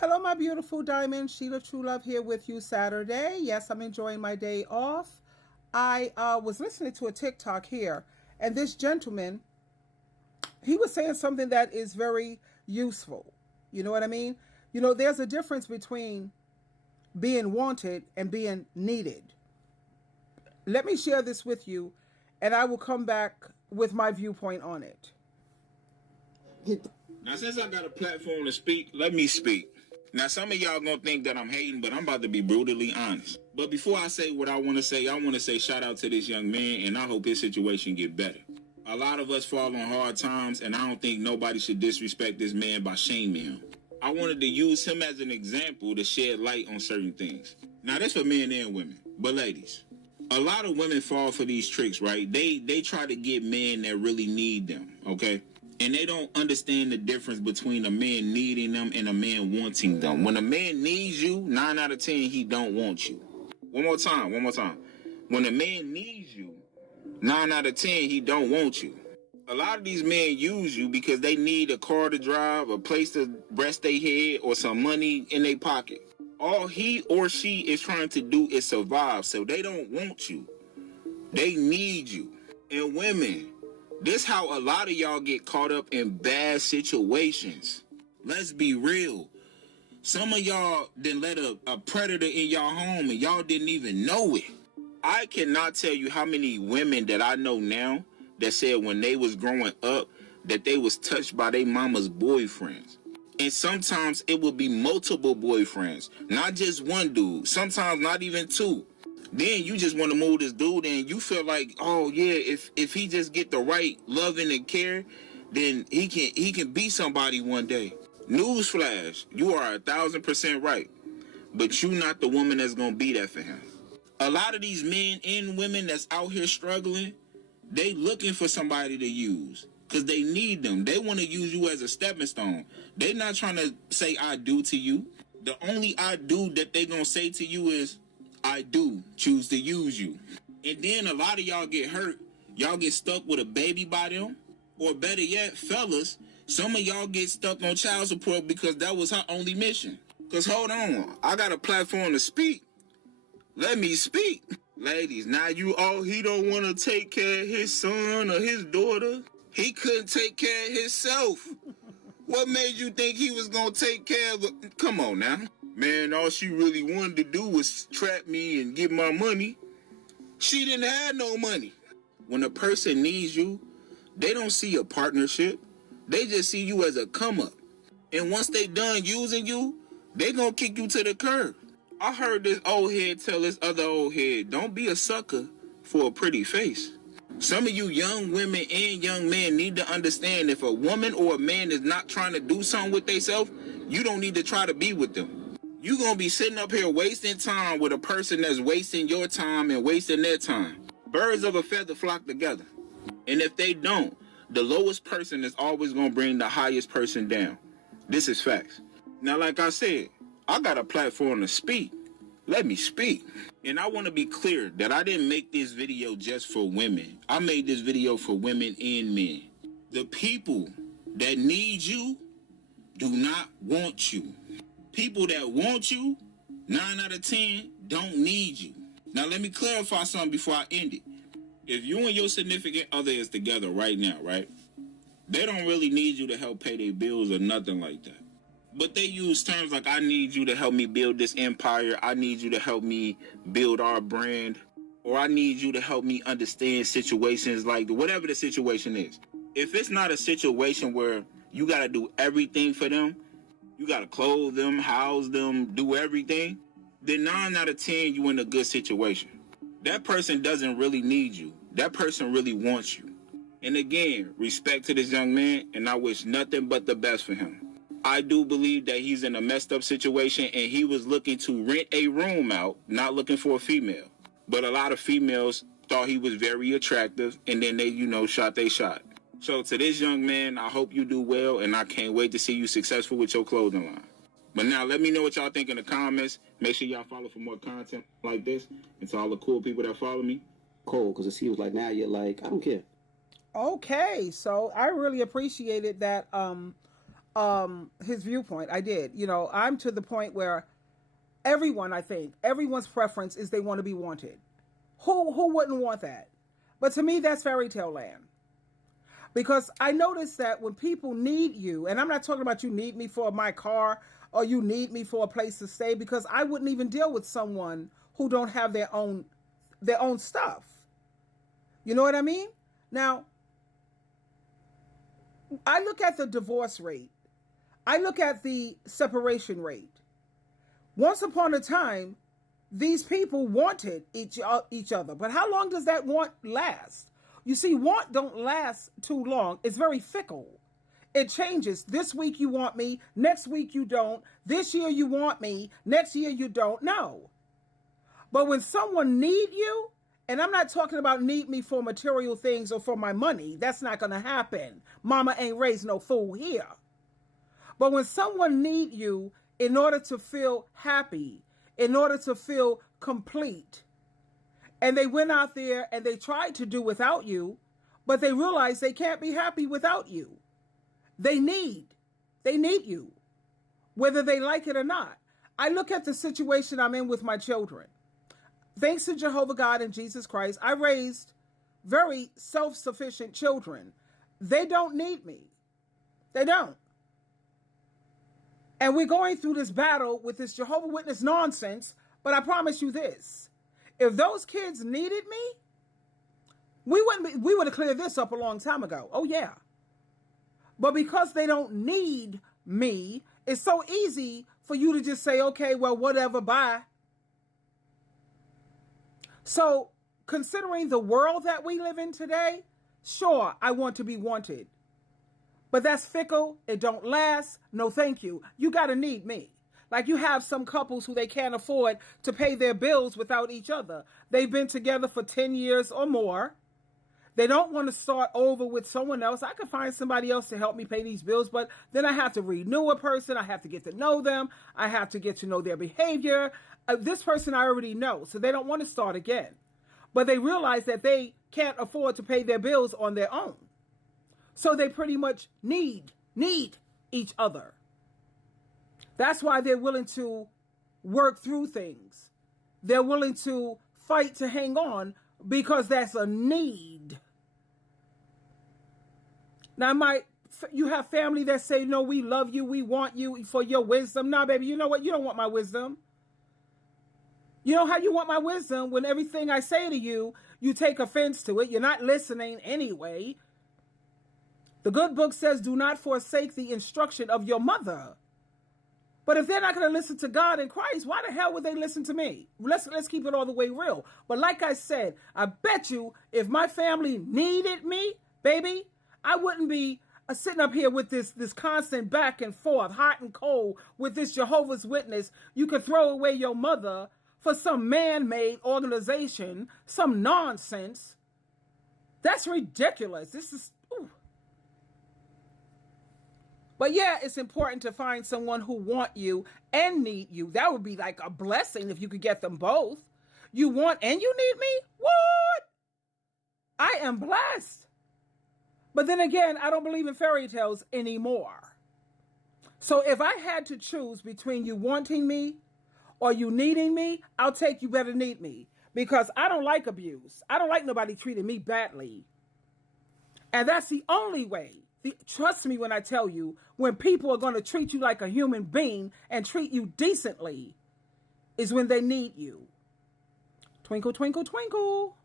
Hello, my beautiful diamond. SheilaTruelove here with you Saturday. Yes, I'm enjoying my day off. I was listening to a TikTok here, and this gentleman, he was saying something that is very useful. You know what I mean? There's a difference between being wanted and being needed. Let me share this with you, and I will come back with my viewpoint on it. Now, since I got a platform to speak, let me speak. Now, some of y'all gonna think that I'm hating, but I'm about to be brutally honest. But before I say what I want to say shout out to this young man, and I hope his situation get better. A lot of us fall on hard times, and I don't think nobody should disrespect this man by shaming him. I wanted to use him as an example to shed light on certain things. Now, that's for men and women, but ladies, a lot of women fall for these tricks, right? They try to get men that really need them, okay? And they don't understand the difference between a man needing them and a man wanting them. When a man needs you, 9 out of 10, he don't want you. One more time. When a man needs you, 9 out of 10, he don't want you. A lot of these men use you because they need a car to drive, a place to rest their head, or some money in their pocket. All he or she is trying to do is survive, so they don't want you. They need you. And women, this how a lot of y'all get caught up in bad situations. Let's be real. Some of y'all done let a predator in y'all home and y'all didn't even know it. I cannot tell you how many women that I know now that said when they was growing up that they was touched by their mama's boyfriends. And sometimes it would be multiple boyfriends, not just one dude, sometimes not even two. Then you just want to move this dude and you feel like, oh yeah, if he just get the right loving and care, then he can be somebody one day. Newsflash, you are 1,000% right. But you not the woman that's gonna be that for him. A lot of these men and women that's out here struggling, they looking for somebody to use. Cause they need them. They want to use you as a stepping stone. They not trying to say I do to you. The only I do that they gonna say to you is I do choose to use you. And then a lot of y'all get hurt. Y'all get stuck with a baby by them. Or better yet, fellas, some of y'all get stuck on child support because that was her only mission. Because hold on, I got a platform to speak. Let me speak. Ladies, now he don't want to take care of his son or his daughter. He couldn't take care of himself. What made you think he was going to take care of it? Come on now. Man, all she really wanted to do was trap me and get my money. She didn't have no money. When a person needs you, they don't see a partnership. They just see you as a come up. And once they done using you, they gonna kick you to the curb. I heard this old head tell this other old head, don't be a sucker for a pretty face. Some of you young women and young men need to understand if a woman or a man is not trying to do something with themselves, you don't need to try to be with them. You gonna be sitting up here wasting time with a person that's wasting your time and wasting their time. Birds of a feather flock together. And if they don't, the lowest person is always gonna bring the highest person down. This is facts. Now, like I said, I got a platform to speak. Let me speak. And I want to be clear that I didn't make this video just for women. I made this video for women and men. The people that need you do not want you. People that want you, 9 out of 10, don't need you. Now, let me clarify something before I end it. If you and your significant other is together right now, right? They don't really need you to help pay their bills or nothing like that. But they use terms like, I need you to help me build this empire. I need you to help me build our brand. Or I need you to help me understand situations like whatever the situation is. If it's not a situation where you got to do everything for them, you got to clothe them, house them, do everything, then 9 out of 10, you in a good situation. That person doesn't really need you. That person really wants you. And again, respect to this young man, and I wish nothing but the best for him. I do believe that he's in a messed up situation, and he was looking to rent a room out, not looking for a female. But a lot of females thought he was very attractive, and then they, shot they shot. So to this young man, I hope you do well, and I can't wait to see you successful with your clothing line. But now, let me know what y'all think in the comments. Make sure y'all follow for more content like this. And to all the cool people that follow me. Cool, because it seems like now you're like, I don't care. Okay, so I really appreciated that his viewpoint. I did. You know, I'm to the point where I think everyone's preference is they want to be wanted. Who wouldn't want that? But to me, that's fairy tale land. Because I notice that when people need you, and I'm not talking about you need me for my car or you need me for a place to stay, because I wouldn't even deal with someone who don't have their own stuff. You know what I mean? Now, I look at the divorce rate. I look at the separation rate. Once upon a time, these people wanted each other. But how long does that want last? You see, want don't last too long. It's very fickle. It changes. This week you want me, next week you don't. This year you want me, next year you don't. No. But when someone need you, and I'm not talking about need me for material things or for my money. That's not going to happen. Mama ain't raised no fool here. But when someone need you in order to feel happy, in order to feel complete, and they went out there and they tried to do without you, but they realized they can't be happy without you. They need you, whether they like it or not. I look at the situation I'm in with my children. Thanks to Jehovah God and Jesus Christ, I raised very self-sufficient children. They don't need me. They don't. And we're going through this battle with this Jehovah Witness nonsense, but I promise you this. If those kids needed me, we would have cleared this up a long time ago. Oh, yeah. But because they don't need me, it's so easy for you to just say, okay, well, whatever, bye. So, considering the world that we live in today, sure, I want to be wanted. But that's fickle. It don't last. No, thank you. You got to need me. Like you have some couples who they can't afford to pay their bills without each other. They've been together for 10 years or more. They don't want to start over with someone else. I could find somebody else to help me pay these bills, but then I have to renew a person. I have to get to know them. I have to get to know their behavior. This person I already know, so they don't want to start again. But they realize that they can't afford to pay their bills on their own. So they pretty much need each other. That's why they're willing to work through things. They're willing to fight to hang on because that's a need. Now, you have family that say, no, we love you, we want you for your wisdom. Nah, baby, you know what? You don't want my wisdom. You know how you want my wisdom when everything I say to you, you take offense to it. You're not listening anyway. The good book says, do not forsake the instruction of your mother. But if they're not going to listen to God and Christ, why the hell would they listen to me? Let's keep it all the way real. But like I said, I bet you if my family needed me, baby, I wouldn't be sitting up here with this constant back and forth, hot and cold, with this Jehovah's Witness. You could throw away your mother for some man-made organization, some nonsense. That's ridiculous. This is... Ooh. But yeah, it's important to find someone who want you and need you. That would be like a blessing if you could get them both. You want and you need me? What? I am blessed. But then again, I don't believe in fairy tales anymore. So if I had to choose between you wanting me or you needing me, I'll take you better need me. Because I don't like abuse. I don't like nobody treating me badly. And that's the only way. Trust me when I tell you, when people are going to treat you like a human being and treat you decently, is when they need you. Twinkle, twinkle, twinkle.